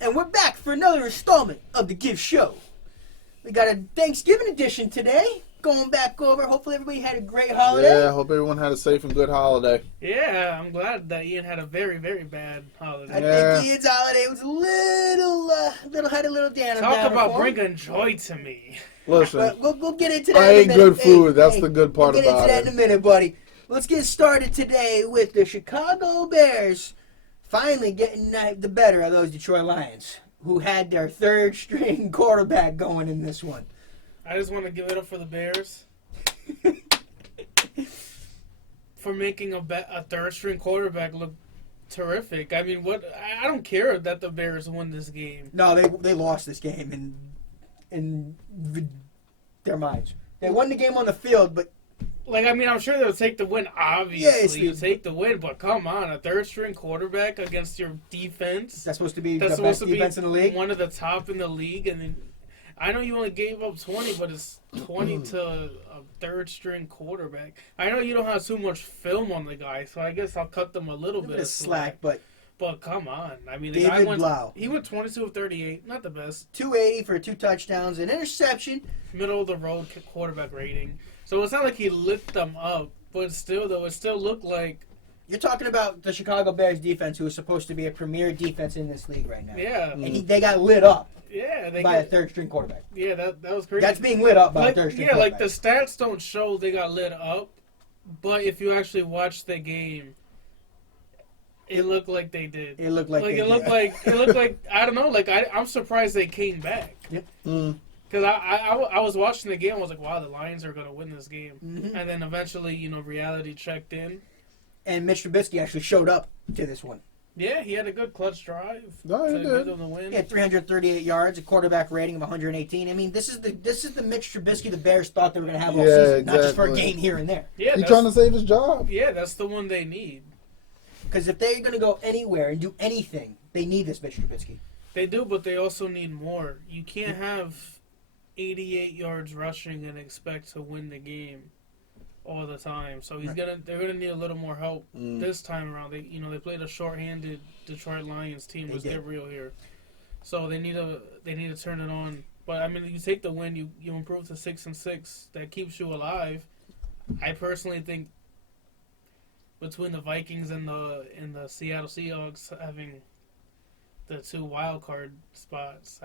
And we're back for another installment of the Giv Show. We got a Thanksgiving edition today. Going back over. Hopefully everybody had a great holiday. Yeah, hope everyone had a safe and good holiday. Yeah, I'm glad that Ian had a very, very bad holiday. I think Ian's holiday was had a little down. Talk about bringing joy to me. Listen, but we'll get into that I in a ate minute. good food. That's the good part we'll get about into that in a minute, buddy. Let's get started today with the Chicago Bears finally getting the better of those Detroit Lions, who had their third-string quarterback going in this one. I just want to give it up for the Bears for making a third-string quarterback look terrific. I mean, I don't care that the Bears won this game. No, they lost this game in their minds. They won the game on the field, but I'm sure they'll take the win. Obviously, you take the win, but come on, a third-string quarterback against your defense. That's supposed to be the best defense in the league. One of the top in the league, and then I know you only gave up 20, but it's 20 to a third-string quarterback. I know you don't have too much film on the guy, so I guess I'll cut them a little bit of slack, but come on. I mean, he went 22 of 38, not the best. 280 for 2 touchdowns, an interception. Middle of the road quarterback rating. So it's not like he lit them up, but still, though, it still looked like. You're talking about the Chicago Bears defense, who is supposed to be a premier defense in this league right now. Yeah. And they got lit up. Yeah, by a third-string quarterback. Yeah, that was crazy. That's being lit up by a third-string quarterback. Yeah, the stats don't show they got lit up, but if you actually watch the game, it looked like they did. It looked like it looked like I don't know. I'm surprised they came back. Yep. Because I was watching the game, I was like, wow, the Lions are gonna win this game, and then eventually, reality checked in, and Mitch Trubisky actually showed up to this one. Yeah, he had a good clutch drive. No, he did. The win. He had 338 yards, a quarterback rating of 118. I mean, this is the Mitch Trubisky the Bears thought they were going to have all season, exactly. not just for a game here and there. Yeah, he's trying to save his job. Yeah, that's the one they need. Because if they're going to go anywhere and do anything, they need this Mitch Trubisky. They do, but they also need more. You can't have 88 yards rushing and expect to win the game all the time. So they're gonna need a little more help this time around. They played a short-handed Detroit Lions team. Let's get real here. So they need to turn it on. But I mean, you take the win, you improve to 6-6. That keeps you alive. I personally think between the Vikings and the Seattle Seahawks having the 2 wild card spots,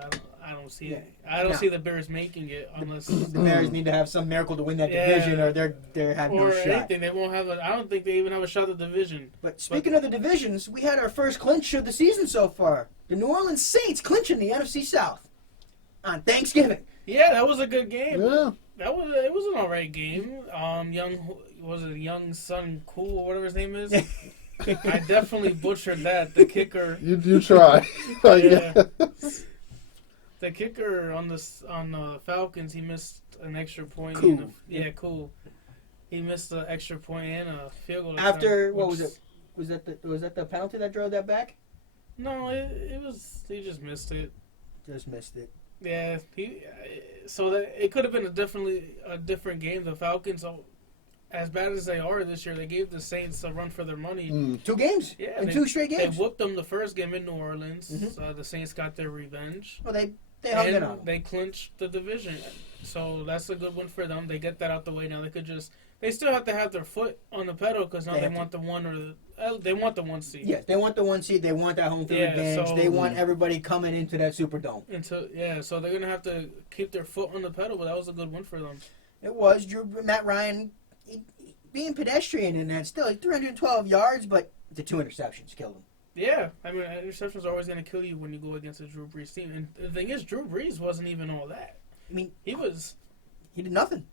I don't see it. I don't see the Bears making it unless the Bears need to have some miracle to win that division, or they're having no shot. Or anything, they won't have. I don't think they even have a shot at the division. But speaking of the divisions, we had our first clinch of the season so far. The New Orleans Saints clinching the NFC South on Thanksgiving. Yeah, that was a good game. Yeah, it was an alright game. Young Sun Cool or whatever his name is. I definitely butchered that. The kicker. You try. Yeah. The kicker on the Falcons, he missed an extra point. Cool. Cool. He missed an extra point and a field goal. After what was it? Was that the penalty that drove that back? No, it was. He just missed it. Just missed it. Yeah. So that it could have been a different game. The Falcons, as bad as they are this year, they gave the Saints a run for their money. 2 games? Yeah. In 2 straight games? They whooped them the first game in New Orleans. The Saints got their revenge. Well, they hung it on. They clinched the division. So that's a good win for them. They get that out the way now. They still have to have their foot on the pedal because now they want the 1 seed. Yes, they want the 1 seed. They want that home field advantage. So, they want everybody coming into that Superdome. So they're going to have to keep their foot on the pedal, but that was a good win for them. It was. Matt Ryan being pedestrian in that still. 312 yards, but the 2 interceptions killed him. Yeah, I mean, interceptions are always going to kill you when you go against a Drew Brees team. And the thing is, Drew Brees wasn't even all that. I mean, he did nothing.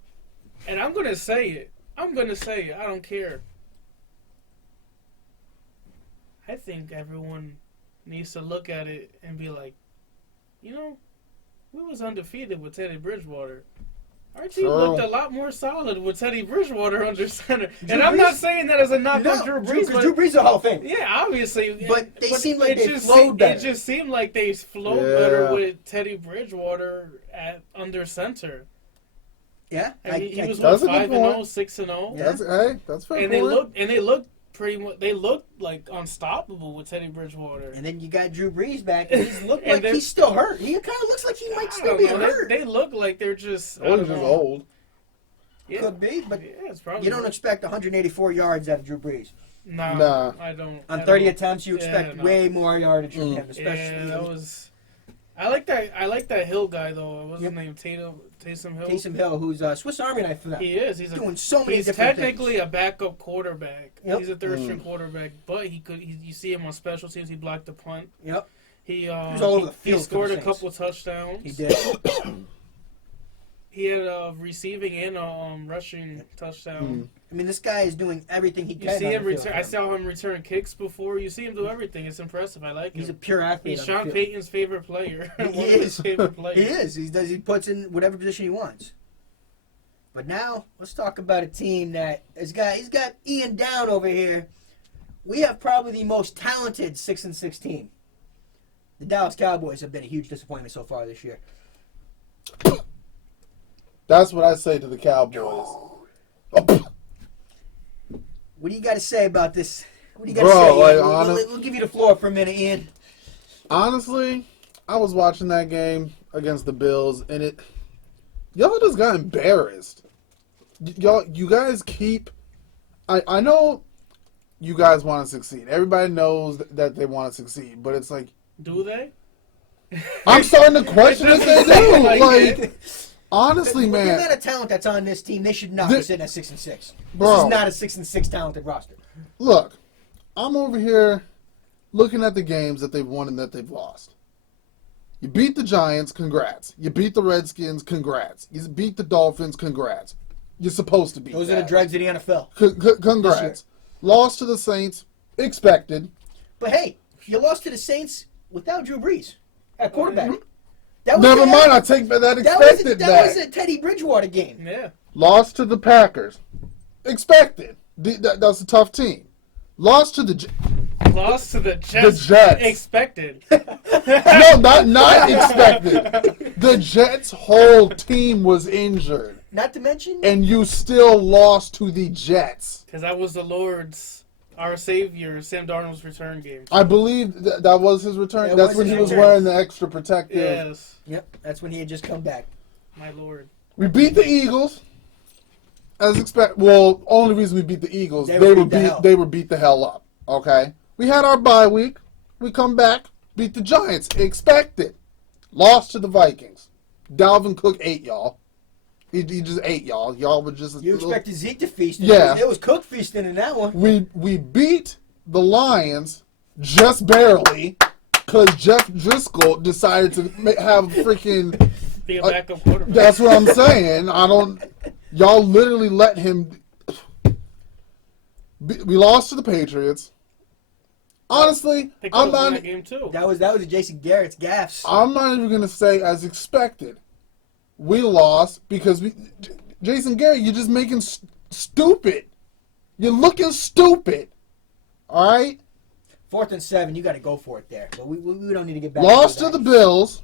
And I'm going to say it. I don't care. I think everyone needs to look at it and be like, we was undefeated with Teddy Bridgewater. Our team looked a lot more solid with Teddy Bridgewater under center. I'm not saying that as a knock on Drew Brees. Drew Brees is a Hall of Fame. Yeah, obviously. But they seem like they flowed better. It just seemed like they flowed better with Teddy Bridgewater under center. Yeah. He was 5-0, 6-0. That's fair. And they looked pretty much. They looked like unstoppable with Teddy Bridgewater. And then you got Drew Brees back, and he's looked And like he's still hurt. He kind of looks like he might still be hurt. They look like they're just. Or he's just old. Yeah. Could be, but it's probably you don't expect 184 yards out of Drew Brees. Nah. I don't. On 30 attempts, you expect no. way more yardage from him, especially. Yeah, that was. I like that Hill guy though. What's his name? Taysom Hill. Taysom Hill, who's a Swiss Army knife for them. He is. He's doing so many He's different technically things. a backup quarterback. Yep. He's a third string quarterback, but he could. You see him on special teams. He blocked the punt. Yep. He was all over the field He scored for the a couple touchdowns. He did. He had a receiving and a rushing touchdown. I mean, this guy is doing everything he You can. see on him the field. return. I saw him return kicks before. You see him do everything. It's impressive. I like him. He's a pure athlete. He's on the Sean field. Payton's favorite player. He One of is. his favorite players. He is. He puts in whatever position he wants. But now let's talk about a team that he's got Ian down over here. We have probably the most talented 6-6 team. The Dallas Cowboys have been a huge disappointment so far this year. That's what I say to the Cowboys. What do you got to say about this? What do you got Bro, to say? like, Ian? We'll give you the floor for a minute, Ian. Honestly, I was watching that game against the Bills, and y'all just got embarrassed. You guys keep. I know you guys want to succeed. Everybody knows that they want to succeed, but it's like, Do they? I'm starting to question if they do. Like, honestly, With the man, amount of talent that's on this team, they should not be sitting at 6-6. Bro. This is not a 6-6 talented roster. look, I'm over here looking at the games that they've won and that they've lost. You beat the Giants, congrats. You beat the Redskins, congrats. You beat the Dolphins, congrats. You're supposed to beat Those are that. the dregs of the NFL. Congrats. Lost to the Saints, expected. But hey, you lost to the Saints without Drew Brees at quarterback. Never mind, I take that expected that back. was a Teddy Bridgewater game. Yeah. Lost to the Packers, expected. That's a tough team. Lost to the Lost to the Jets. The Jets. Expected. no, not expected. The Jets' whole team was injured, Not to mention, and you still lost to the Jets. Because that was the Lord's, our Savior, Sam Darnold's return game. I believe that was his return. That That's was when his he was return. wearing the extra protective. Yes. yep, that's when he had just come back. My Lord. We beat the Eagles, as expected. Well, only reason we beat the Eagles, They they were were beat the hell. they were beat the hell up. Okay, we had our bye week. We come back, beat the Giants, expected. Lost to the Vikings. Dalvin Cook ate y'all. He just ate y'all. Y'all were just You expected Zeke to feast. Yeah. It was Cook feasting in that one. We beat the Lions just barely because Jeff Driscoll decided to have freaking. Be a backup quarterback. That's what I'm saying. Y'all literally let him. We lost to the Patriots. Honestly, They I'm could have won not. that game too. That was a Jason Garrett's gaffes. I'm not even gonna say as expected. We lost because Jason Garrett, you're just making stupid. You're looking stupid. All right. 4th and 7, you got to go for it there. But we don't need to get back. Lost to that. the Bills.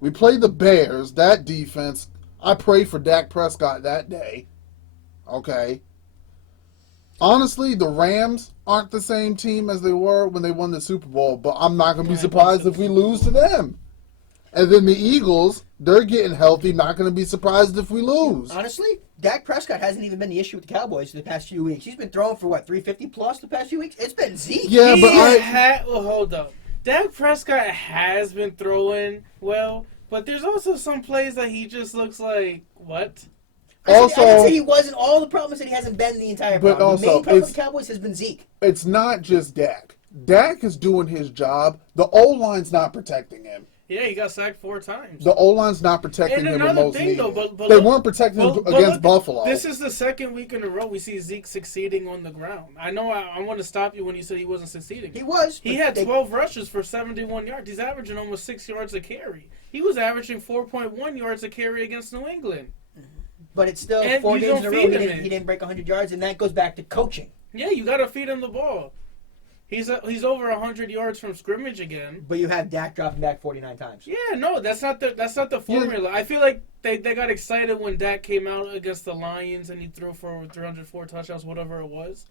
We played the Bears. That defense. I prayed for Dak Prescott that day. Okay. Honestly, the Rams aren't the same team as they were when they won the Super Bowl, but I'm not going to be surprised if we lose to them. And then the Eagles, they're getting healthy. Not going to be surprised if we lose. Honestly, Dak Prescott hasn't even been the issue with the Cowboys the past few weeks. He's been throwing for, 350 plus the past few weeks? It's been Zeke. Yeah, but Well, hold up. Dak Prescott has been throwing well, but there's also some plays that he just looks like, what? I didn't Also, say he wasn't. All the problems that he hasn't been the entire But problem. The main also, problem with it's- the Cowboys has been Zeke. it's not just Dak. Dak is doing his job. The O-line's not protecting him. Yeah, he got sacked 4 times. The O-line's not protecting And him when another most thing, needed. though, but They look- weren't protecting him but against look, Buffalo. This is the second week in a row we see Zeke succeeding on the ground. I know I want to stop you when you said he wasn't succeeding. He was. He but had they- 12 rushes for 71 yards. He's averaging almost 6 yards a carry. He was averaging 4.1 yards a carry against New England. But it's still And 4 you games in a don't row feed him he it. didn't break 100 yards, and that goes back to coaching. Yeah, you got to feed him the ball. He's over 100 yards from scrimmage again. But you have Dak dropping back 49 times. Yeah, no, that's not the formula. I feel like they got excited when Dak came out against the Lions and he threw for 304 touchdowns, whatever it was.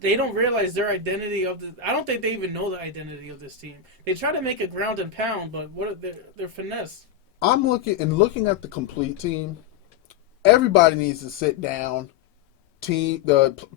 they don't realize their identity of the. I don't think they even know the identity of this team. They try to make it ground and pound, but they're finesse. I'm looking at the complete team. Everybody needs to sit down.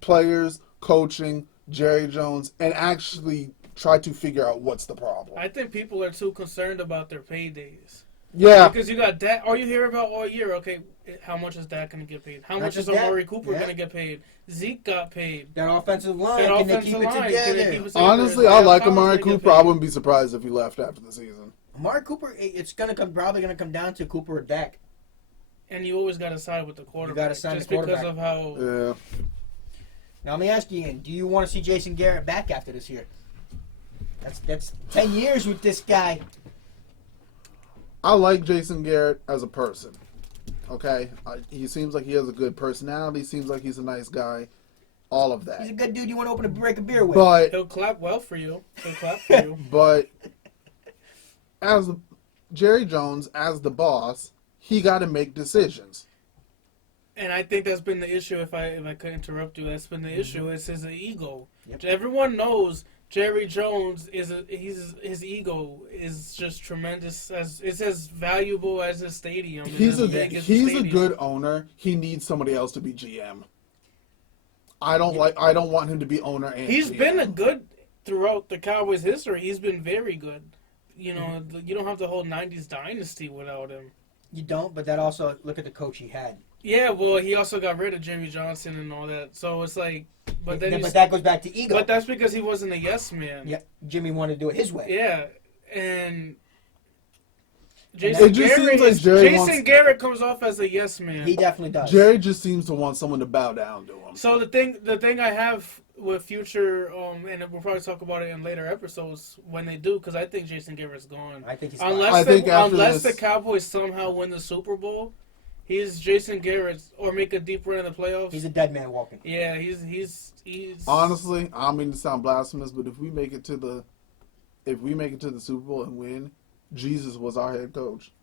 Players, coaching, Jerry Jones, and actually try to figure out what's the problem. I think people are too concerned about their paydays. Yeah. Because you got Dak. All you hear about all year, okay, how much is Dak going to get paid? How much is Amari Cooper going to get paid? Zeke got paid. That offensive line, can they keep it together? Honestly, I like Amari Cooper. I wouldn't be surprised if he left after the season. Amari Cooper, it's probably going to come down to Cooper or Dak. And you always got to side with the quarterback. You got to side just the quarterback. Because of how... Yeah. Now, let me ask you again. Do you want to see Jason Garrett back after this year? That's 10 years with this guy. I like Jason Garrett as a person. Okay? He seems like he has a good personality. Seems like he's a nice guy. All of that. He's a good dude you want to open break a beer with. But he'll clap well for you. He'll clap for you. But as Jerry Jones, as the boss, he got to make decisions. And I think that's been the issue. If I could interrupt you, that's been the issue. Is his ego. Yep. Everyone knows Jerry Jones his ego is just tremendous. It's as valuable as his stadium. He's a stadium. good owner. He needs somebody else to be GM. I don't want him to be owner and He's GM. been a good throughout the Cowboys' history. He's been very good. You know, you don't have the whole '90s dynasty without him. You don't, but that also look at the coach he had. Yeah, well, he also got rid of Jimmy Johnson and all that. So it's like, but that goes back to ego. But that's because he wasn't a yes man. Yeah, Jimmy wanted to do it his way. Yeah, and Jason Garrett comes off as a yes man. He definitely does. Jerry just seems to want someone to bow down to him. So the thing I have with future, and we'll probably talk about it in later episodes when they do, because I think Jason Garrett's gone. I think he's unless the Cowboys somehow win the Super Bowl. He's Jason Garrett, or make a deep run in the playoffs. He's a dead man walking. Yeah, he's. Honestly, I don't mean to sound blasphemous, but if we make it to the Super Bowl and win, Jesus was our head coach.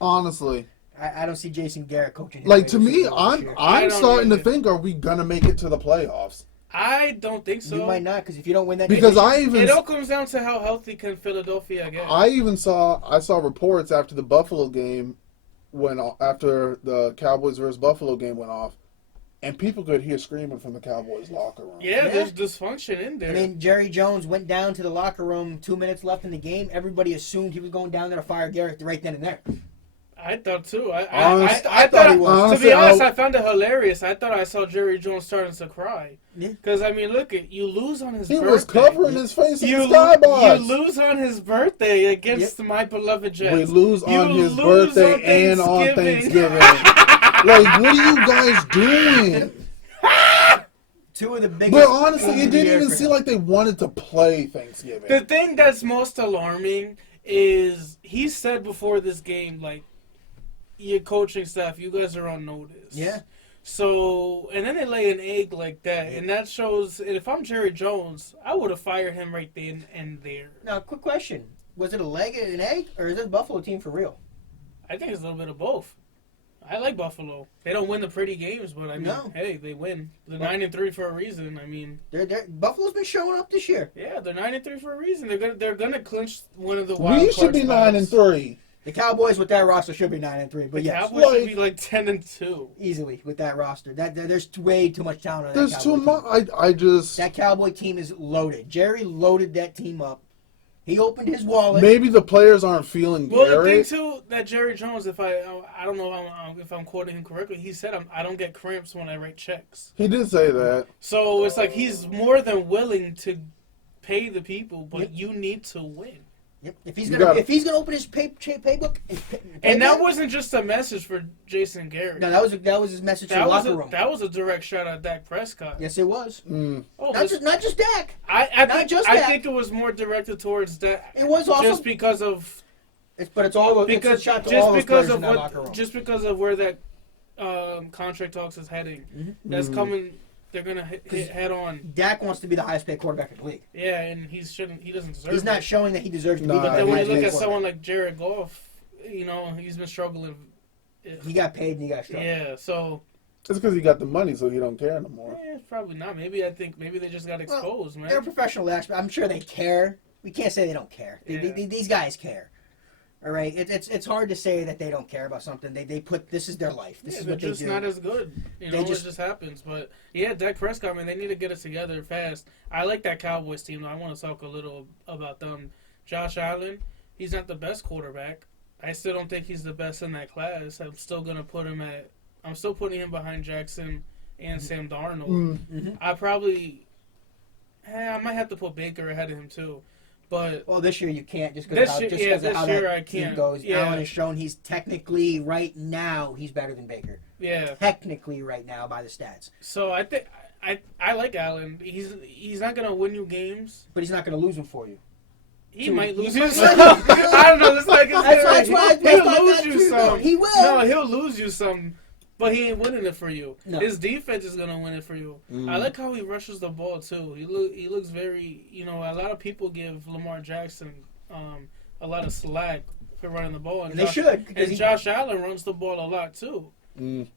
Honestly, I don't see Jason Garrett coaching. Like, to me, I'm starting to think, are we gonna make it to the playoffs? I don't think so. You might not, because if you don't win that, it all comes down to how healthy can Philadelphia get. I saw reports after the Buffalo game. After the Cowboys versus Buffalo game went off, and people could hear screaming from the Cowboys locker room. Yeah, there's dysfunction in there. I mean, Jerry Jones went down to the locker room 2 minutes left in the game. Everybody assumed he was going down there to fire Garrett right then and there. I thought too. I thought he was. To be honest, I found it hilarious. I thought I saw Jerry Jones starting to cry. Yeah. Because, I mean, look, you lose on his birthday. He was covering his face in the skybox. You lose on his birthday against my beloved Jets. We lose on his birthday and on Thanksgiving. Like, what are you guys doing? Two of the biggest. But honestly, it didn't even seem like they wanted to play Thanksgiving. The thing that's most alarming is he said before this game, like, your coaching staff, you guys are on notice. Yeah. So, and then they lay an egg like that, and that shows, if I'm Jerry Jones, I would have fired him right then and there. Now, quick question. Was it a leg and an egg, or is this Buffalo team for real? I think it's a little bit of both. I like Buffalo. They don't win the pretty games, but I mean, hey, they win. They're 9-3 for a reason. I mean, Buffalo's been showing up this year. Yeah, they're 9-3 for a reason. They're gonna clinch one of the wild card We should be 9-3. The Cowboys with that roster should be 9-3, but yes, Cowboys should be like 10-2 easily with that roster. There's way too much talent on that. There's too much. That Cowboy team is loaded. Jerry loaded that team up. He opened his wallet. Maybe the players aren't feeling Garrett. Well, the thing too that Jerry Jones, I don't know if I'm quoting him correctly, he said I don't get cramps when I write checks. He did say that. So it's like he's more than willing to pay the people, but you need to win. Yep. If he's gonna open his paybook, and that wasn't just a message for Jason Garrett. No, that was his message to the locker room. That was a direct shot at Dak Prescott. Yes, it was. Mm. Oh, not just Dak. I think it was more directed towards Dak. It was also just because of. It's a shot to all those players in that locker room. Just because of where that contract talks is heading, that's coming. They're gonna hit head on. Dak wants to be the highest paid quarterback in the league. Yeah, and he doesn't deserve it. He's not showing that he deserves to be. But then when you look at someone like Jared Goff, he's been struggling. He got paid and he got struck. Yeah, so It's because he got the money, so he don't care no more. Probably not. Maybe they just got exposed, man. They're professional athletes. I'm sure they care. We can't say they don't care. These guys care. All right, it's hard to say that they don't care about something. They put this is their life. This is what they do. They're just not as good. It just happens. But yeah, Dak Prescott, man, they need to get it together fast. I like that Cowboys team. I want to talk a little about them. Josh Allen, he's not the best quarterback. I still don't think he's the best in that class. I'm still putting him behind Jackson and Sam Darnold. Mm-hmm. I might have to put Baker ahead of him too. But this year you can't just because of how that team goes. Yeah. Allen has shown he's technically right now he's better than Baker. Yeah, technically right now by the stats. So I think I like Allen. He's not gonna win you games, but he's not gonna lose them for you. He might lose you some. I don't know. It's like that's why he'll lose you some. He will. No, he'll lose you some. But he ain't winning it for you. No. His defense is gonna win it for you. I like how he rushes the ball too. He looks very. A lot of people give Lamar Jackson a lot of slack for running the ball, and they should. And Josh Allen runs the ball a lot too. And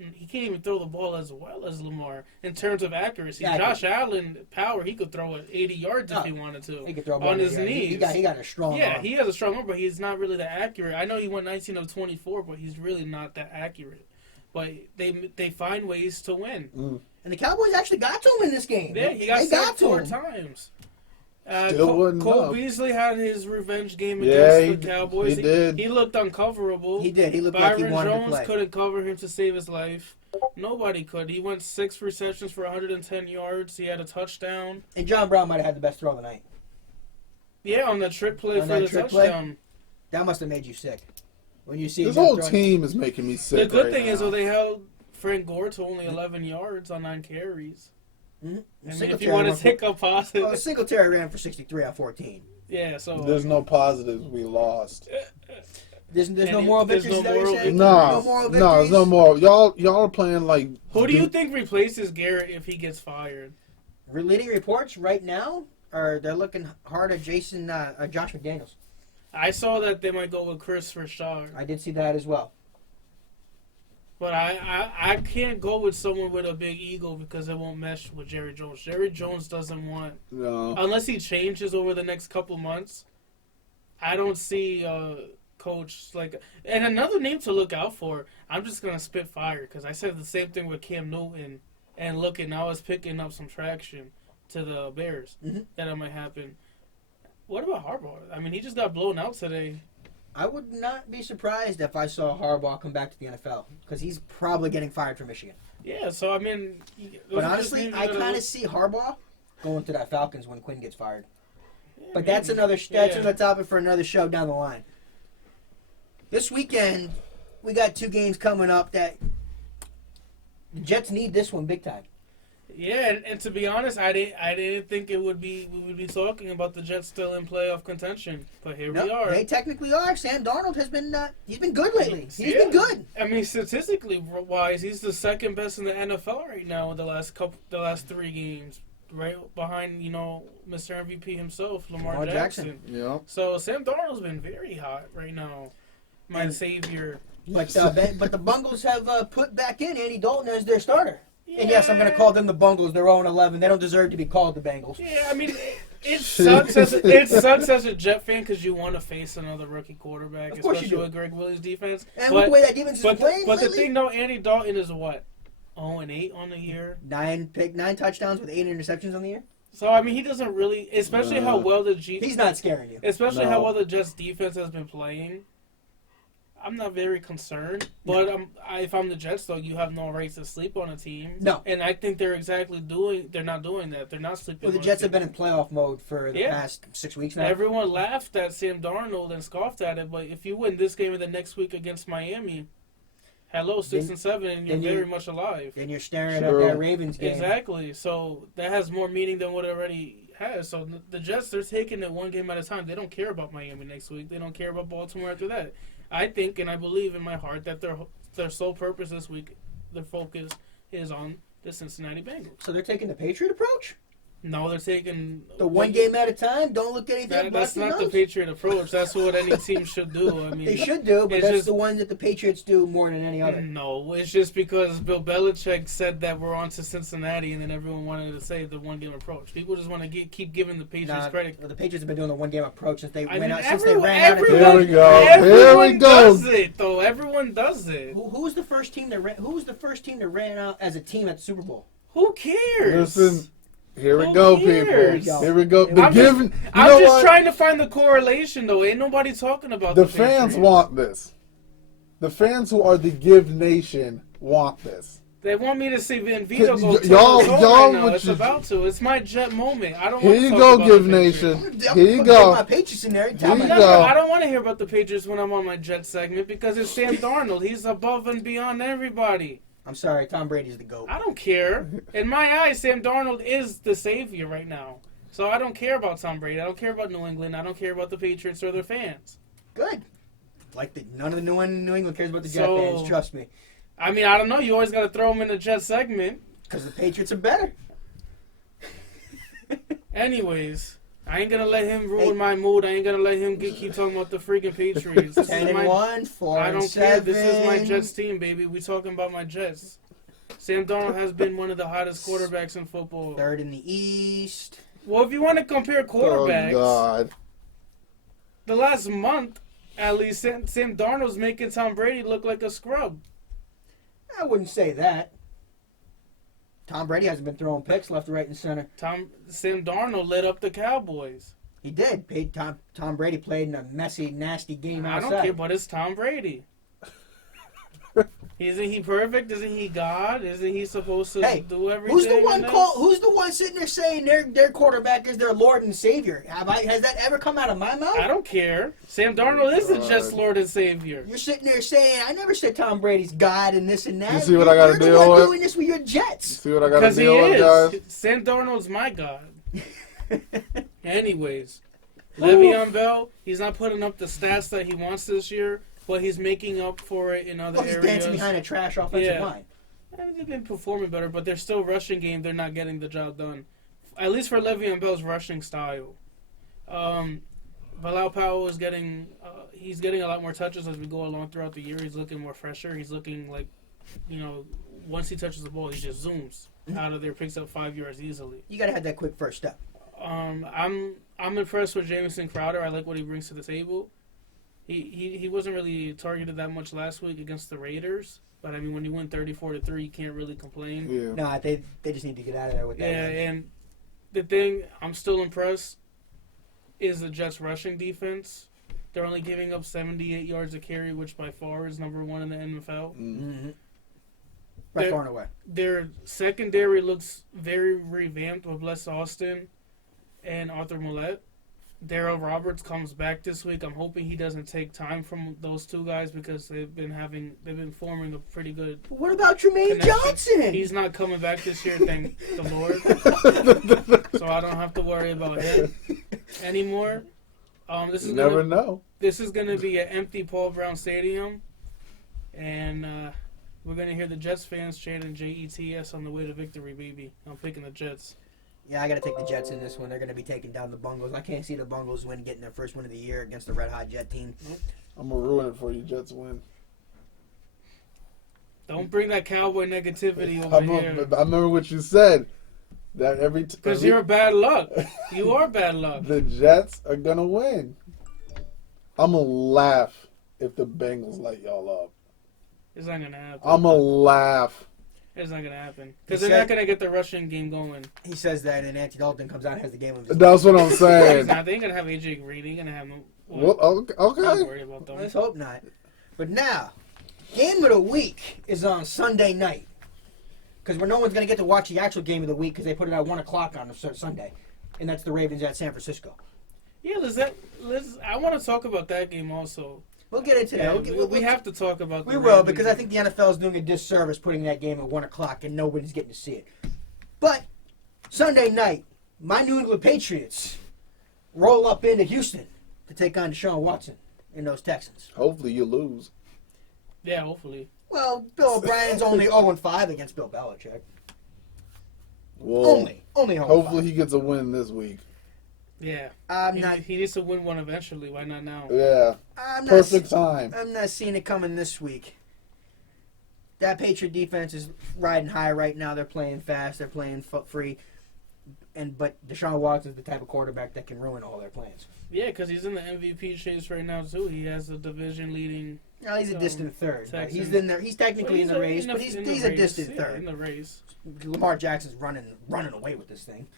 he can't even throw the ball as well as Lamar in terms of accuracy. Yeah, Josh Allen, power, he could throw it 80 yards if he wanted to. He could throw on his knees. He got a strong arm. Yeah, he has a strong arm, but he's not really that accurate. I know he went 19 of 24, but he's really not that accurate. But they find ways to win. And the Cowboys actually got to him in this game. Yeah, he got sacked 4 times. Cole Beasley had his revenge game against the Cowboys. He did. He looked uncoverable. He did. He looked Byron like he wanted Jones to play. Couldn't cover him to save his life. Nobody could. He went 6 receptions for 110 yards. He had a touchdown. And John Brown might have had the best throw of the night. Yeah, on the trick play for the touchdown. That must have made you sick. When you see this whole team is making me sick. The good thing is, they held Frank Gore to only 11 yards on 9 carries. Mm-hmm. I mean, if you want to take a positive. Well, Singletary ran for 63 on 14. Yeah, so. There's no positives. We lost. There's no moral victories. No, there's no more. Y'all are playing like. Who do you think replaces Garrett if he gets fired? Leading reports right now are they're looking hard at Josh McDaniels. I saw that they might go with Chris Richard. I did see that as well. But I can't go with someone with a big ego because it won't mesh with Jerry Jones. Jerry Jones doesn't want... No. Unless he changes over the next couple months, I don't see coach like... And another name to look out for, I'm just going to spit fire because I said the same thing with Cam Newton and now it's picking up some traction to the Bears that it might happen. What about Harbaugh? I mean, he just got blown out today. I would not be surprised if I saw Harbaugh come back to the NFL because he's probably getting fired from Michigan. Yeah, so I mean... But honestly, I kind of see Harbaugh going to that Falcons when Quinn gets fired. Yeah, but that's another topic for another show down the line. This weekend, we got 2 games coming up that the Jets need this one big time. Yeah, and to be honest, I didn't think we would be talking about the Jets still in playoff contention, but here we are. They technically are. Sam Darnold has been he's been good lately. He's been good. I mean, statistically wise, he's the second best in the NFL right now in the last 3 games, right behind Mr. MVP himself, Lamar Jackson. Yeah. So Sam Darnold's been very hot right now, my savior. But the Bungles have put back in Andy Dalton as their starter. Yeah. And yes, I'm going to call them the Bungles. They're 0-11. They don't deserve to be called the Bengals. Yeah, I mean, it sucks as a Jet fan because you want to face another rookie quarterback, especially with Greg Williams' defense. And with the way that defense is playing But lately, the thing, though, Andy Dalton is what? 0-8 on the year? 9 touchdowns with 8 interceptions on the year. So, I mean, he doesn't really, especially how well he's not scaring you. Especially how well the Jets' defense has been playing. I'm not very concerned, but if I'm the Jets, though, you have no right to sleep on a team. No. And I think they're not doing that. They're not sleeping on a team. Well, the Jets have been in playoff mode for the past 6 weeks now. Everyone laughed at Sam Darnold and scoffed at it, but if you win this game and the next week against Miami, 6-7, and you're very much alive. Then you're staring at that Ravens game. Exactly. So that has more meaning than what it already has. So the Jets, they're taking it one game at a time. They don't care about Miami next week. They don't care about Baltimore after that. I think and I believe in my heart that their sole purpose this week, their focus is on the Cincinnati Bengals. So they're taking the Patriot approach? No, they're taking The one game at a time. Don't look at anything. That's not the Patriot approach. That's what any team should do. I mean, They should do, but it's that's just- the one that the Patriots do more than any other. No, it's just because Bill Belichick said that we're on to Cincinnati, and then everyone wanted to say the one game approach. People just want to keep giving the Patriots credit. The Patriots have been doing the one game approach since they I went mean, out. Since they ran out of Here we go. Everyone Here we go. does it, though. Everyone does it. Who was the first team that ran? Who was the first team that ran out as a team at the Super Bowl? Who cares? Listen, here we Who go, cares? people. Here we go. I'm The I'm given, just, you I'm know just what? trying to find the correlation, though. Ain't nobody talking about The the fans Patriots. want this. The fans who are the Give Nation want this. They want me to see Vito Can- go y'all- toe-to-toe y'all right now. would It's you- about to. It's my Jet moment. I don't Here want to you talk go, about Give the Patriots. Nation. I'm Here you putting go. my Patriots in there. Here you No, go. I don't want to hear about the Patriots when I'm on my Jet segment because it's Sam Darnold. He's above and beyond everybody. I'm sorry, Tom Brady's the GOAT. I don't care. In my eyes, Sam Darnold is the savior right now. So I don't care about Tom Brady. I don't care about New England. I don't care about the Patriots or their fans. Good. None of the New England cares about the Jet So- fans. Trust me, I mean, I don't know. You always got to throw them in the Jet segment. because the Patriots are better. Anyways, I ain't going to let him ruin my mood. I ain't going to let him keep talking about the freaking Patriots. This is 10-1, 4-7. I don't care. This is my Jets team, baby. We talking about my Jets. Sam Darnold has been one of the hottest quarterbacks in football. Third in the East. Well, if you want to compare quarterbacks, Oh, God. the last month, at least, Sam Darnold's making Tom Brady look like a scrub. I wouldn't say that. Tom Brady hasn't been throwing picks left, right, and center. Sam Darnold lit up the Cowboys. He did. Tom Brady played in a messy, nasty game I outside. don't care, but it's Tom Brady. Isn't he perfect? Isn't he God? Isn't he supposed to do everything? Who's the one sitting there saying their quarterback is their Lord and Savior? Has that ever come out of my mouth? I don't care. Sam Darnold is the God. Jets' Lord and Savior. You're sitting there saying, I never said Tom Brady's God and this and that. You see what I gotta You're the deal one with? doing this with your Jets. See what I got to Because he deal with, guys? is. Sam Darnold's my God. Anyways, Le'Veon Bell, he's not putting up the stats that he wants this year, but he's making up for it in other He's areas. dancing behind a trash offensive Yeah. line. I mean, they've been performing better, but they're still rushing game. They're not getting the job done. At least for Le'Veon Bell's rushing style. Bilal Powell is getting he's getting a lot more touches as we go along throughout the year. He's looking more fresher. He's looking like, once he touches the ball, he just zooms out of there, picks up 5 yards easily. You gotta have that quick first step. I'm impressed with Jamison Crowder. I like what he brings to the table. He wasn't really targeted that much last week against the Raiders, but I mean when you win 34-3, you can't really complain. Yeah. No, they just need to get out of there with that. Yeah, win. and the thing I'm still impressed is the Jets' rushing defense. They're only giving up 78 yards a carry, which by far is number one in the NFL. Mm-hmm. Right far and away. Their secondary looks very revamped with Les Austin and Arthur Millette. Darrell Roberts comes back this week. I'm hoping he doesn't take time from those two guys because they've been forming a pretty good What about Tremaine connection. Johnson? He's not coming back this year, thank the Lord. So I don't have to worry about him anymore. This is You never know. This is gonna be an empty Paul Brown Stadium, and we're gonna hear the Jets fans chanting JETS on the way to victory, baby. I'm picking the Jets. Yeah, I got to take the Jets in this one. They're going to be taking down the Bungles. I can't see the Bungles getting their first win of the year against the Red Hot Jet team. I'm going to ruin it for you. Jets win. Don't bring that cowboy negativity over here. I remember what you said. That Because you're bad luck. You are bad luck. The Jets are going to win. I'm going to laugh if the Bengals light y'all up. It's not going to happen. I'm going to laugh. It's not going to happen. Because they're not going to get the rushing game going. He says that, and Anthony Dalton comes out and has the game of his life. That's what I'm He's saying. not. They ain't going to have AJ Green. They ain't going to have no... Well, I'm okay. not worried about them. Let's hope not. But now, game of the week is on Sunday night. Because no one's going to get to watch the actual game of the week because they put it at 1 o'clock on Sunday. And that's the Ravens at San Francisco. Yeah, I want to talk about that game also. We'll get into Yeah, that. we have to talk about We the will, Ravens. because I think the NFL is doing a disservice putting that game at 1 o'clock and nobody's getting to see it. But Sunday night, my New England Patriots roll up into Houston to take on Deshaun Watson and those Texans. Hopefully you lose. Yeah, hopefully. Well, Bill O'Brien's only 0-5 against Bill Belichick. Well, Only home hopefully 5. he gets a win this week. Yeah. I'm not. He needs to win one eventually. Why not now? Yeah, I'm not. perfect time. I'm not seeing it coming this week. That Patriot defense is riding high right now. They're playing fast. They're playing free. But Deshaun Watson's the type of quarterback that can ruin all their plans. Yeah, because he's in the MVP chase right now too. He has the division leading. No, he's a distant third. But he's Texans. in there. He's technically in the race, but he's a distant In third. the race. Lamar Jackson's running away with this thing.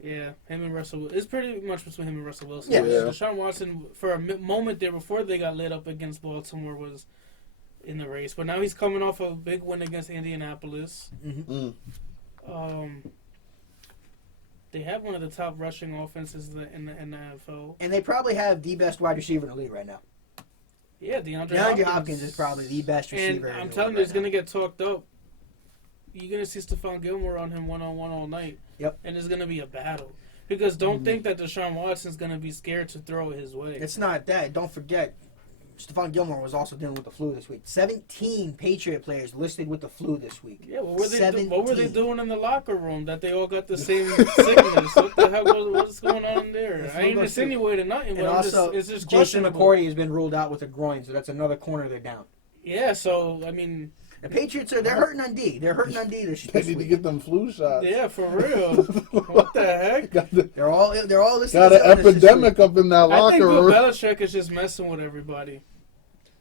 Yeah, him and Russell. It's pretty much between him and Russell Wilson. Yeah. Deshaun Watson, for a moment there before they got lit up against Baltimore, was in the race. But now he's coming off a big win against Indianapolis. Mm-hmm. They have one of the top rushing offenses in the NFL. And they probably have the best wide receiver in the league right now. Yeah, DeAndre DeAndre Hopkins. Hopkins is probably the best receiver. And in I'm the telling league you, it's right going to get talked up. You're going to see Stephon Gilmore on him one-on-one all night. Yep. And it's going to be a battle. Because don't think that Deshaun Watson's going to be scared to throw it his way. It's not that. Don't forget, Stephon Gilmore was also dealing with the flu this week. 17 Patriot players listed with the flu this week. Yeah, what were they 17. what were they doing in the locker room that they all got the same sickness? What the hell? What's going on there? I ain't insinuating nothing, And but also, it's just Jason questionable. McCourty has been ruled out with a groin, so that's another corner they're down. Yeah, so I mean, The Patriots they're hurting on D. They're hurting on D this They need to week. get them flu shots. yeah, for real. What the heck? They're all listening. Got an epidemic up in that I think locker Bill room. Belichick is just messing with everybody.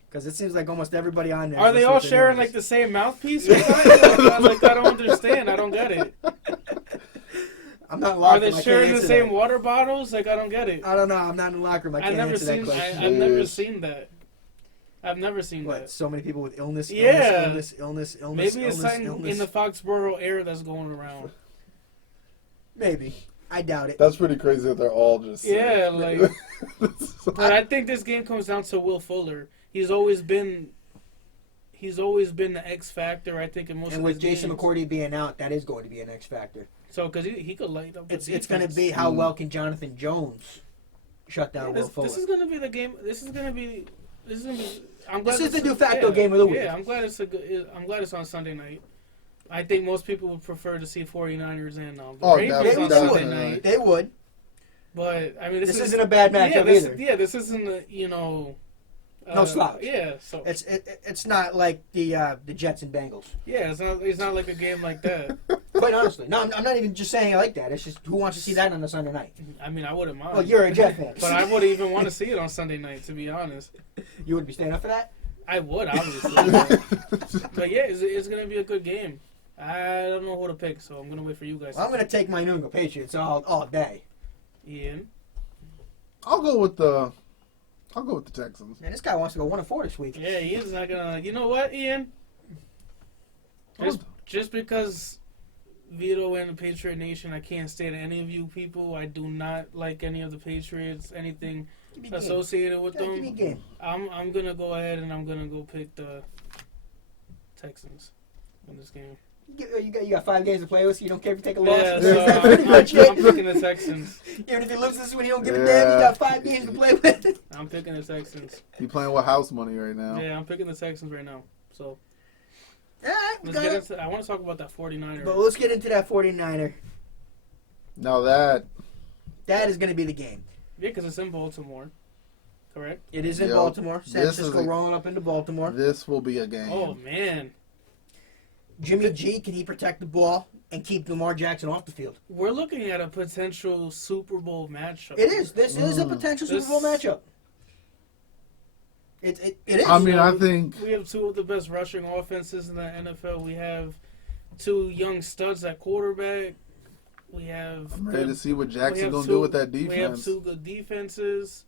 Because it seems like almost everybody on there. Are they all sharing like the same mouthpiece? Or something? Like I don't understand. I don't get it. I'm not in the Are locker they room. I can't sharing the answer same that. water bottles? Like I don't get it. I don't know. I'm not in the locker room. I can't answer that question. I've never seen that. I've never seen What? that. So many people with illness. Yeah. Illness. Maybe it's something in the Foxborough air that's going around. Maybe. I doubt it. That's pretty crazy that they're all just sick. Yeah, like. But I think this game comes down to Will Fuller. He's always been the X factor. I think in most And of with his Jason games. McCourty being out, that is going to be an X factor. So because he could light up. It's going to be how well can Jonathan Jones shut down Will Fuller. This is going to be the game. This is going to be. I'm glad This is it's- the de facto game of the week. Yeah, I'm glad it's on Sunday night. I think most people would prefer to see 49ers and the Ravens on Sunday night. They would. But I mean, This isn't a bad matchup either. Yeah, this isn't a, No slouch. Yeah, so It's not like the Jets and Bengals. yeah, it's not like a game like that. Quite honestly, no, I'm not even just saying it like that. It's just who wants to see that on a Sunday night? I mean, I wouldn't mind. Well, you're a Jet fan, But I wouldn't even want to see it on Sunday night, to be honest. You would be staying up for that. I would, obviously. But yeah, it's going to be a good game. I don't know who to pick, so I'm going to wait for you guys. Well, I'm going to take my New England Patriots all day. Ian? I'll go with the Texans. Man, this guy wants to go 1-4 this week. Yeah, Ian's not going to... You know what, Ian? Just because Vito and the Patriot Nation, I can't stand any of you people. I do not like any of the Patriots, anything Give me a game. associated with Yeah, give me a them. game. I'm going to go ahead and I'm going to go pick the Texans in this game. You got 5 games to play with, so you don't care if you take a Yeah, loss. so That's pretty much I'm it. picking the Texans. Even if he loses this one, you don't give a damn. You got 5 games to play with. I'm picking the Texans. You playing with house money right now? Yeah, I'm picking the Texans right now. So All right, let's get into. I want to talk about that 49er. but let's get into that 49er. Now that That is going to be the game. Yeah, because it's in Baltimore. Correct. It is in Yep. Baltimore. San This is Francisco a- rolling up into Baltimore. this will be a game. Oh man, Jimmy G, can he protect the ball and keep Lamar Jackson off the field? we're looking at a potential Super Bowl matchup. It is. This is a potential Super Bowl matchup. It is. I mean, I think We have two of the best rushing offenses in the NFL. We have two young studs at quarterback. We have. I'm ready to see what Jackson have gonna two- do with that We have defense. two good defenses.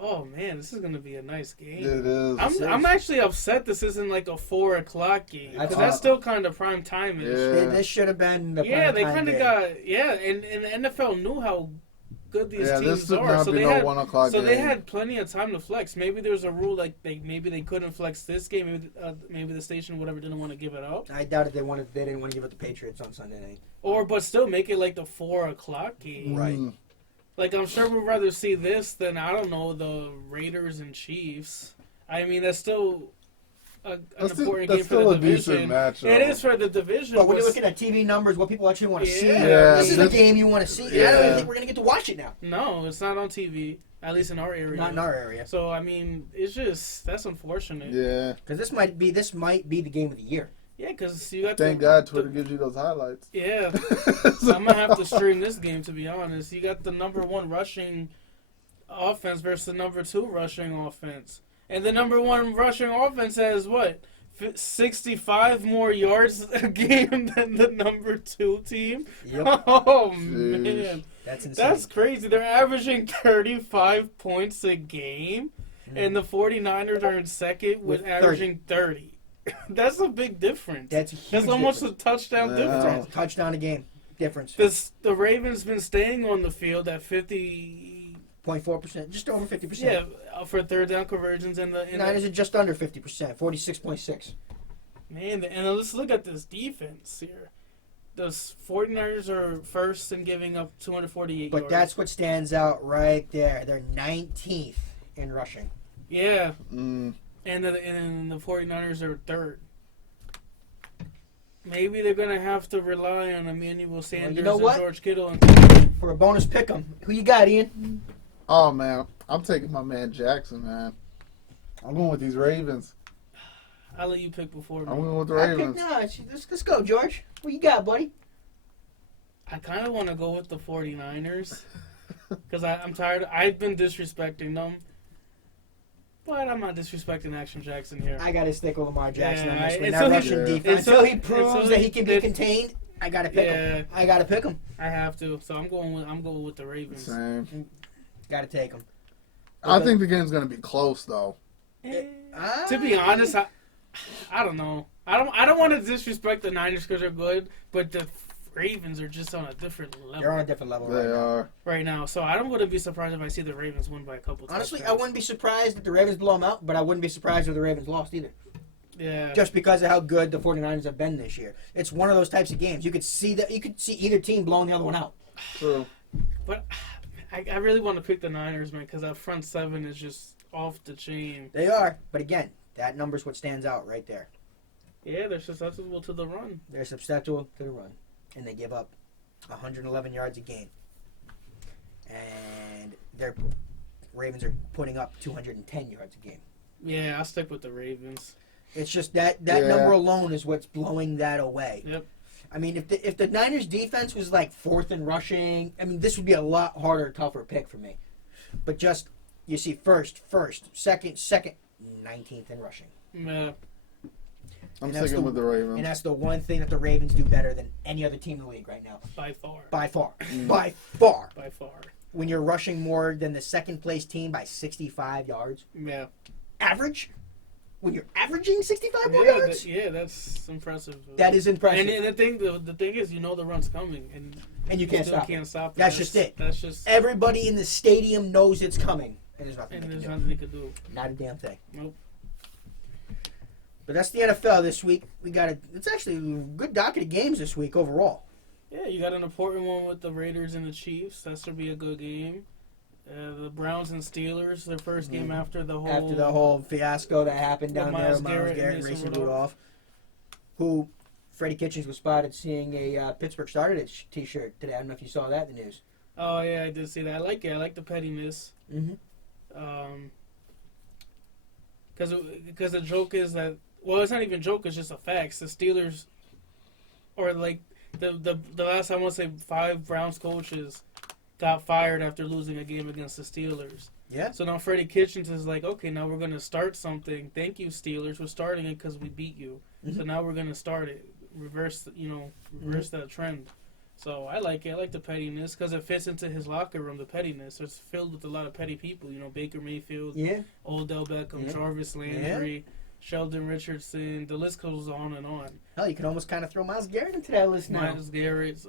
Oh man, this is gonna be a nice game. It is. I'm actually upset this isn't like a 4:00 game I because thought- that's still kind of prime time. Yeah. This should have been the Yeah, they prime kind of game. got and the NFL knew how good these Yeah, this teams should are, not so be they no had 1:00 so they game. had plenty of time to flex. Maybe there's a rule like maybe they couldn't flex this game. Maybe the station whatever didn't want to give it up, I doubt it. They didn't want to give it to Patriots on Sunday night. but still make it like the 4:00 game. Right. Like, I'm sure we'd rather see this than, I don't know, the Raiders and Chiefs. I mean, that's still an That's important that's game for still the a decent division. matchup. It is for the division. But when you're looking at TV numbers, what people actually want to see, Yeah, this is the this- game you want to see. And I don't even think we're going to get to watch it now. No, it's not on TV. At least in our area. Not in our area. So I mean, it's just that's unfortunate. Yeah. Because this might be the game of the year. Yeah, because you got Thank God Twitter gives you those highlights. Yeah, I'm gonna have to stream this game to be honest. You got the number 1 rushing offense versus the number 2 rushing offense, and the number 1 rushing offense has what 65 more yards a game than the number 2 team. Yep. Oh Jeez. man, That's insane. that's crazy. They're averaging 35 points a game, and the 49ers are in second with 30. averaging 30. That's a big difference. That's a huge That's almost difference. a touchdown Yeah. difference. That's a touchdown a game difference. The Ravens been staying on the field at 0.4%, just over 50%. yeah for third down conversions in the Niners are just under 50%, 46.6. man. And let's look at this defense here. The 49ers are first in giving up 248 But yards. that's what stands out right there. They're 19th in rushing. yeah, Mm. and the 49ers are third. Maybe they're gonna have to rely on Emmanuel Sanders know what? and George Kittle. For a bonus pick 'em. Who you got, Ian? Oh man, I'm taking my man Jackson, man. I'm going with these Ravens. I'll let you pick before me. I'm going with the I picked, Ravens. no, let's go, George. What you got, buddy? I kind of want to go with the 49ers because I'm tired. I've been disrespecting them, but I'm not disrespecting Action Jackson here. I got to stick with Lamar Jackson on Yeah, this one. until That he- Russian yeah. defense. until- Until he proves until that he he can be did- contained, I got to pick him. I got to pick him. I have to, so I'm going with the Ravens. Same. Got to take him. I think the game's gonna be close though. To be honest, I don't know. I don't want to disrespect the Niners because they're good, but the Ravens are just on a different They're on a level different level They right now. are. right now. So I don't want to be surprised if I see the Ravens win by a couple. Honestly, I touchdowns. wouldn't be surprised if the Ravens blow them out, but I wouldn't be surprised if the Ravens lost either. Yeah. Just because of how good the 49ers have been this year. It's one of those types of games. You could see either team blowing the other one out. True. But I really want to pick the Niners, man, because that front seven is just off the chain. They are, but again, that number's what stands out right there. Yeah, they're susceptible to the run. They're susceptible to the run, and they give up 111 yards a game. And their Ravens are putting up 210 yards a game. Yeah, I'll stick with the Ravens. It's just that Yeah. number alone is what's blowing that away. Yep. I mean, if the Niners defense was like fourth in rushing, I mean, this would be a lot harder, tougher pick for me. But just, you see, first, second, 19th in rushing. Yeah. I'm And that's sticking the- with the Ravens. And that's the one thing that the Ravens do better than any other team in the league right now. By far. By far. By far. By far. When you're rushing more than the second place team by 65 yards. Yeah. Average? When you're averaging 65 more Yeah, yards? that's impressive. That is impressive. And the thing is, you know the run's coming, and And you can't still stop it. can't stop it. That's just it. That's just. Everybody in the stadium knows it's coming. And there's nothing And they there's can do. nothing they could do. Not a damn thing. Nope. But that's the NFL this week. It's actually a good docket of games this week overall. Yeah, you got an important one with the Raiders and the Chiefs. That should be a good game. The Browns and Steelers, their first game after the whole Fiasco that happened down there Myles with Myles Garrett Garrett and and Mason Mason Rudolph, who Freddie Kitchens was spotted seeing a Pittsburgh started T-shirt today. I don't know if you saw that in the news. Oh yeah, I did see that. I like it. I like the pettiness. Mm-hmm. Because the joke is that, well, it's not even a joke. It's just a fact. The Steelers, or like the last time I want to say 5 Browns coaches got fired after losing a game against the Steelers. Yeah. So now Freddie Kitchens is like, okay, now we're going to start something. Thank you, Steelers. We're starting it because we beat you. Mm-hmm. So now we're going to start it. Reverse that trend. So I like it. I like the pettiness because it fits into his locker room, the pettiness. It's filled with a lot of petty people. You know, Baker Mayfield, Yeah. Odell Beckham, Yeah. Jarvis Landry, Sheldon Richardson. The list goes on and on. Hell, you can almost kind of throw Myles Garrett into that list now. Myles Garrett.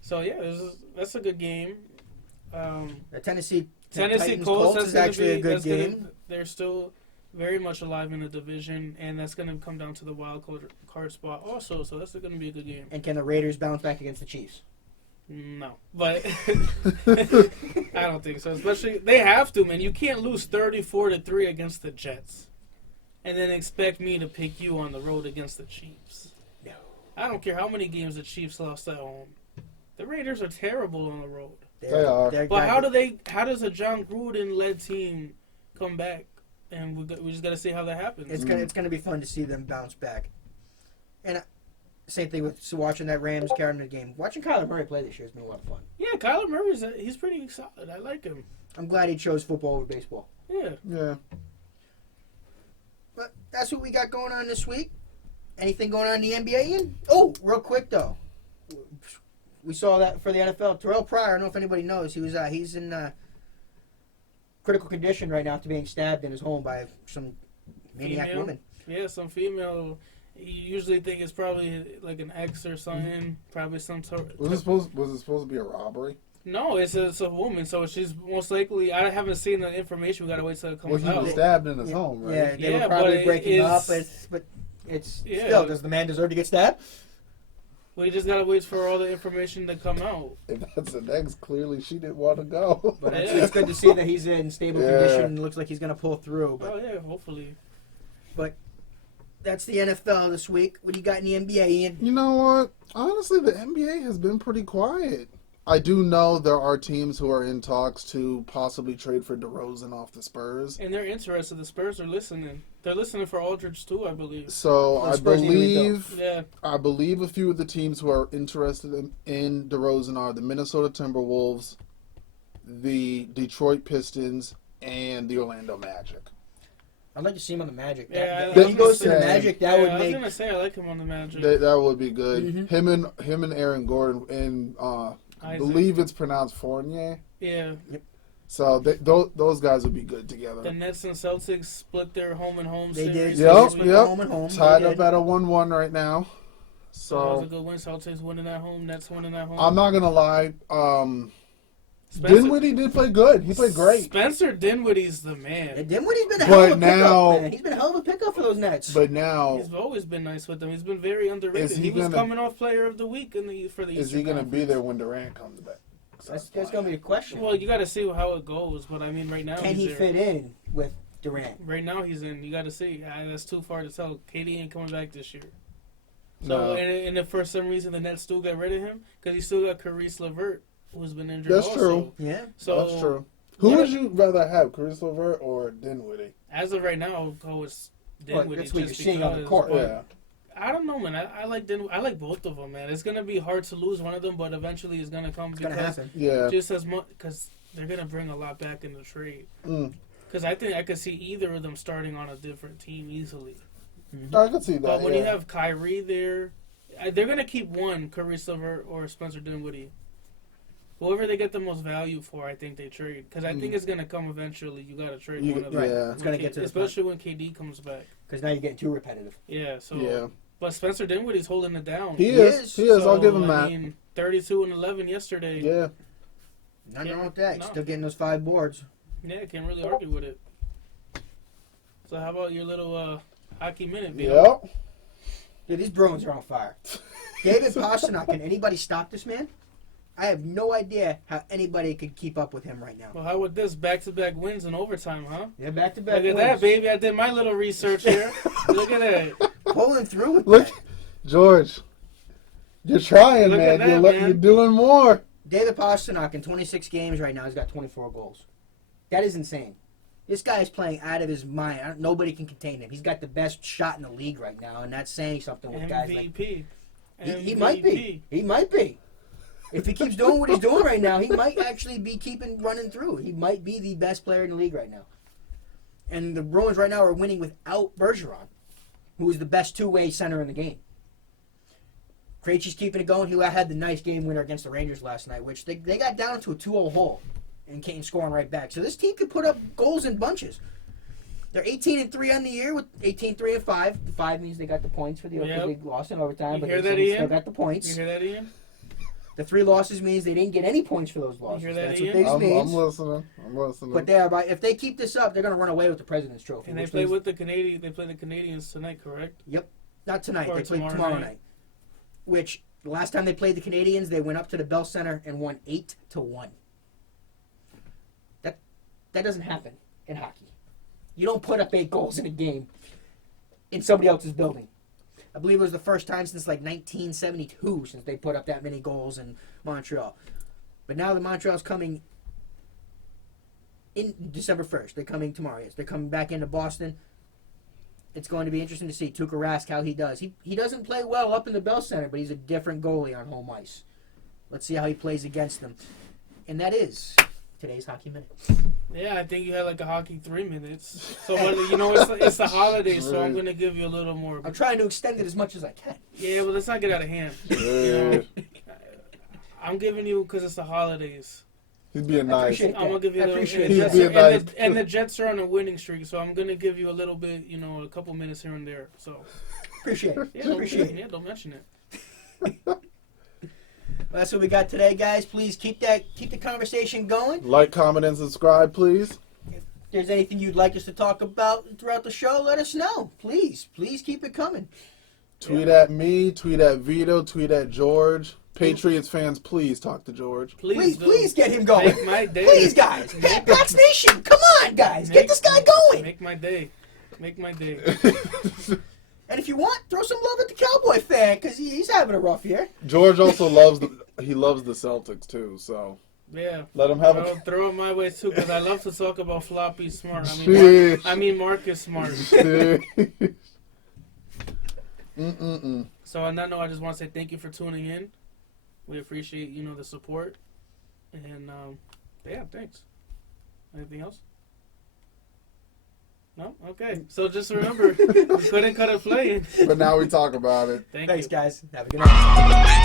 So yeah, that's a good game. The Tennessee Tennessee Titans Colts is actually a good game. They're still very much alive in the division, and that's going to come down to the wild card spot also. So that's going to be a good game. And can the Raiders bounce back against the Chiefs? No, but I don't think so. Especially they have to, man. You can't lose 34-3 against the Jets, and then expect me to pick you on the road against the Chiefs. No. I don't care how many games the Chiefs lost at home. The Raiders are terrible on the road. They are. But how does a John Gruden-led team come back? And we just got to see how that happens. It's gonna be fun to see them bounce back. And same thing with watching that Rams-Cardinals game. Watching Kyler Murray play this year has been a lot of fun. Yeah, Kyler Murray's he's pretty solid. I like him. I'm glad he chose football over baseball. Yeah. Yeah. But that's what we got going on this week. Anything going on in the NBA, Ian? Oh, real quick though, we saw that for the NFL. Terrell Pryor, I don't know if anybody knows, he's in critical condition right now after being stabbed in his home by some maniac Female? woman. Yeah, some female. You usually think it's probably like an ex or something. Probably some sort. Was it supposed to be a robbery? No, it's a woman, so she's most likely. I haven't seen the information. We gotta wait till it Well, comes he out. was stabbed in his home, right? Yeah, they Yeah, were probably but breaking up, it's- but it's Yeah. still, does the man deserve to get stabbed? We just gotta wait for all the information to come out. If that's an ex, clearly she didn't want to go. But Yeah. it's good to see that he's in stable Yeah. condition. Looks like he's going to pull through. But Oh yeah, hopefully. that's the NFL this week. What do you got in the NBA, Ian? You know what? Honestly, the NBA has been pretty quiet. I do know there are teams who are in talks to possibly trade for DeRozan off the Spurs. And they're interested. The Spurs are listening. They're listening for Aldridge too, I believe. So Well, Spurs need to rebuild. Yeah. I believe a few of the teams who are interested in DeRozan are the Minnesota Timberwolves, the Detroit Pistons, and the Orlando Magic. I'd like to see him on the Magic. Yeah, If he goes to the say- Magic, that Yeah, would I was make. gonna say I like him on the Magic. That would be good. Mhm. Him and Aaron Gordon and I Isaac. believe it's pronounced Fournier. Yeah. So those guys would be good together. The Nets and Celtics split their home and home They did. series. Yep, They split yep. home and home. Tied They up did. at a 1-1 right now. So that was a So good win. Celtics winning at home. Nets winning at home. I'm not gonna lie. Spencer, Dinwiddie did play good. He played great. Spencer Dinwiddie's the And man. Dinwiddie's been a But hell of a now- pickup, man. He's been a hell of a pickup for those Nets. But now, He's always been nice with them. He's been very underrated. Is he He was gonna- coming off Player of the Week for the is Eastern he gonna be Conference. there when Durant comes back? that's going to be a question. Well, you got to see how it goes. But I mean, right now Can he's he there. fit in with Durant? Right now he's in. You got to see. That's too far to tell. KD ain't coming back this year. So No. and if for some reason the Nets still got rid of him because he still got Caris LeVert who's been injured. That's also. true. Yeah. So That's true. Who Yeah. would you rather have, Caris LeVert or Dinwiddie? As of right now, I'll go with Dinwiddie. that's what you're just seeing on the because, court. but Yeah. I don't know, man. I like I like both of them, man. It's gonna be hard to lose one of them, but eventually it's gonna come It's going to because happen. Yeah. just as much because they're gonna bring a lot back in the trade. Mm. Because I think I could see either of them starting on a different team easily. I can see that. But when yeah. you have Kyrie there, they're gonna keep one, Caris LeVert or Spencer Dinwiddie. Whoever they get the most value for, I think they trade. Because I think it's gonna come eventually. You gotta trade one of them. Right. Yeah. It's going to get to the especially when KD comes back. because now you're getting too repetitive. Yeah. So. Yeah. But Spencer Dinwiddie's holding it down. He He is. is. He is. I'll So, give him I that. mean, 32 and 11 yesterday. Yeah. Nothing wrong with that. No. Still getting those 5 boards. Yeah, can't really argue with it. So how about your little hockey minute, Vito? Yep. Dude, these Bruins are on fire. David Pastrnak, can anybody stop this man? I have no idea how anybody could keep up with him right now. Well, how about this? Back-to-back wins in overtime, huh? Yeah, back-to-back Look at that, baby. I did my little research here. Look at that. Pulling through with Look, that. George, you're trying, Look at man. that, man. You're doing more. David Pastrnak in 26 games right now has got 24 goals. That is insane. This guy is playing out of his mind. Nobody can contain him. He's got the best shot in the league right now, and that's saying something with guys like... MVP. He might be. He might be. If he keeps doing what he's doing right now, he might actually be running through. He might be the best player in the league right now. And the Bruins right now are winning without Bergeron, who is the best two-way center in the game. Krejci's keeping it going. He had the nice game winner against the Rangers last night, which they got down to a 2-0 hole and came scoring right back. So this team could put up goals in bunches. They're 18-3 on the year with 18-3-5. The 5 means they got the points for the Yep. they lost in overtime, You but hear they that, still Ian? got the points. You hear that, Ian? The 3 losses means they didn't get any points for those losses. hear that, That's Ian? what this I'm means. listening. I'm listening. But they are if they keep this up, they're going to run away with the President's Trophy. And they which play means- with the Canadians. They play the Canadians tonight, correct? not tonight. or They play tomorrow tomorrow night. night. Which the last time they played the Canadians, they went up to the Bell Center and won 8-1. That doesn't happen in hockey. You don't put up 8 goals in a game. in somebody else's building. I believe it was the first time since like 1972 since they put up that many goals in Montreal. But now the Montreal's coming in December 1st. They're coming tomorrow. Yes, they're coming back into Boston. It's going to be interesting to see Tuukka Rask how he does. He doesn't play well up in the Bell Center, but he's a different goalie on home ice. Let's see how he plays against them. And that is today's Hockey Minute. Yeah, I think you had like a hockey 3 minutes. So, it's the holidays, so I'm going to give you a little more. I'm trying to extend it as much as I can. Yeah, well, let's not get out of hand. You know, I'm giving you because it's the holidays. He's being nice. I'm gonna give you a little. He's being nice. And the Jets are on a winning streak, so I'm gonna give you a little bit, a couple minutes here and there. So appreciate it. Yeah, appreciate it. Yeah, don't mention it. Well, that's what we got today, guys. Please keep the conversation going. Like, comment, and subscribe, please. If there's anything you'd like us to talk about throughout the show, let us know. Please keep it coming. Tweet at me, tweet at Vito, tweet at George. Patriots fans, please talk to George. Please get him going. Make my day. Please, guys. Pats Nation, come on, guys. Get this guy going. Make my day. Make my day. And if you want, throw some love at the Cowboy fan, because he's having a rough year. George also loves the Celtics, too, so. Yeah. Let him have throw it my way, too, because I love to talk about Floppy Smart. I mean Marcus Smart. So on that note, I just want to say thank you for tuning in. We appreciate, the support. And, yeah, thanks. Anything else? No? Okay. So just remember, we couldn't cut it playing. But now we talk about it. Thanks, guys. Have a good night.